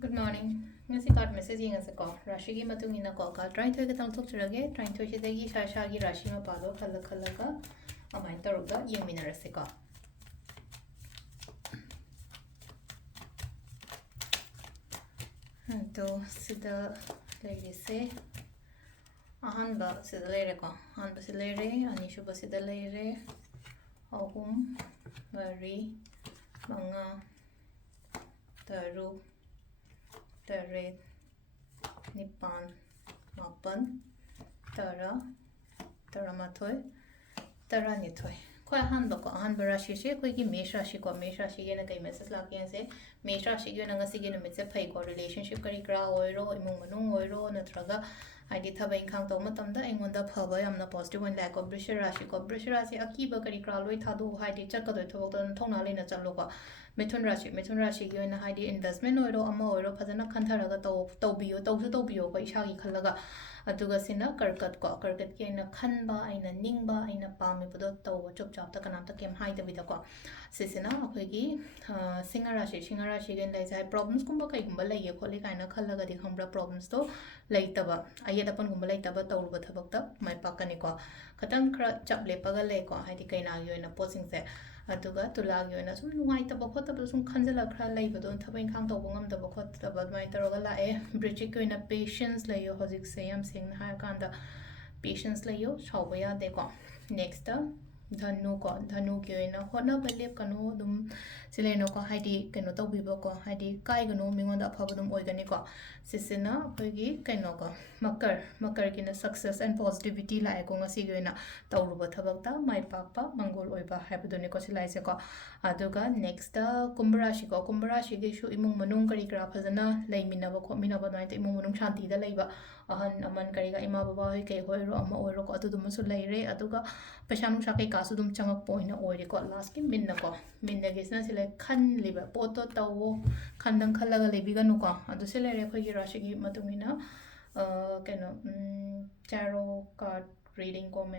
Good morning. Ngasi card message yang asa ko. Rashi ki matung ina ko ka try to ikatang tok churage. Try to shi degi sha gi rashi ma palo khala khala ka amain taruga yang minarase ko. To sida lady se ahanba sida lere ko. Ahanba sida lere anishuba sida lere ahum mari manga taru Teret, Nipan, Mapan, Tara, Taramatoi, Taranitoi. Quite handbook on Barashi, quick mesh rashi ko mesh rashi and a game message like and say mesh rashi and a Ngasi in a midst pay or relationship caricra oiro, imung oiro, natraga. I did have encounter matamda and one the pub. I am not positive when lack of Brisha rashi ko Brisha rashi a keeper caricra, we tadu hide each other to tonalina chaloka. Mithun Rashi you and a high investment or a Pazana Kantaraga Tobio, Tobio, by Shagi Kalaga, a Tugasina, Kirkat Kok, Kirkat in a Kanba, in a Ningba, in a Palmi Pudoto, Chop Chop, the Kanata came high the Vidaka. Sisina, Apegi, Singarashi, and there's problems Kumbaka, Malay, Kolikana Kalaga, the Humbra problems though, later. I yet upon Gumbalata, but over Tabata, my Pakaniko. Katan Chaple Pagaleko, Hadikana, you in a posing there. Aduga tulagi na sum nuwaitaba khotaba sum khanjala khra leiba don thabai khang tawba ngamdaba khotaba mai taroga lae bridge ko ina patience layo hojik se yam sing ha kanda patience layo chawba ya de ko next dhanu ko dhanu ki ina hona balep kanu dum sileno ko haidi keno tawbiba ko haidi kai gano mingonda phaba dum oigani ko sisina phagi keno ko makar kina success and positivity lae ko ngasi gena tawruba thabakta mai pakpa mangol oiba habadone ko silai se ko aduga next kumbarashi ge shu imung manung kari kra phajana leiminaba ko minaba nai te imung manung shanti da leiba ahan aman kari ga ima baba hoi ke hoiro ama oiro ko adu dum su leire aduga pashanu shakai kasu dum changak poina oire ko last ki minna ko minna ge sna sile khan liba poto tawo khandang khalaga lebiga nu ko adu sile re khoi gi rashi gi matungina tarot card reading ko me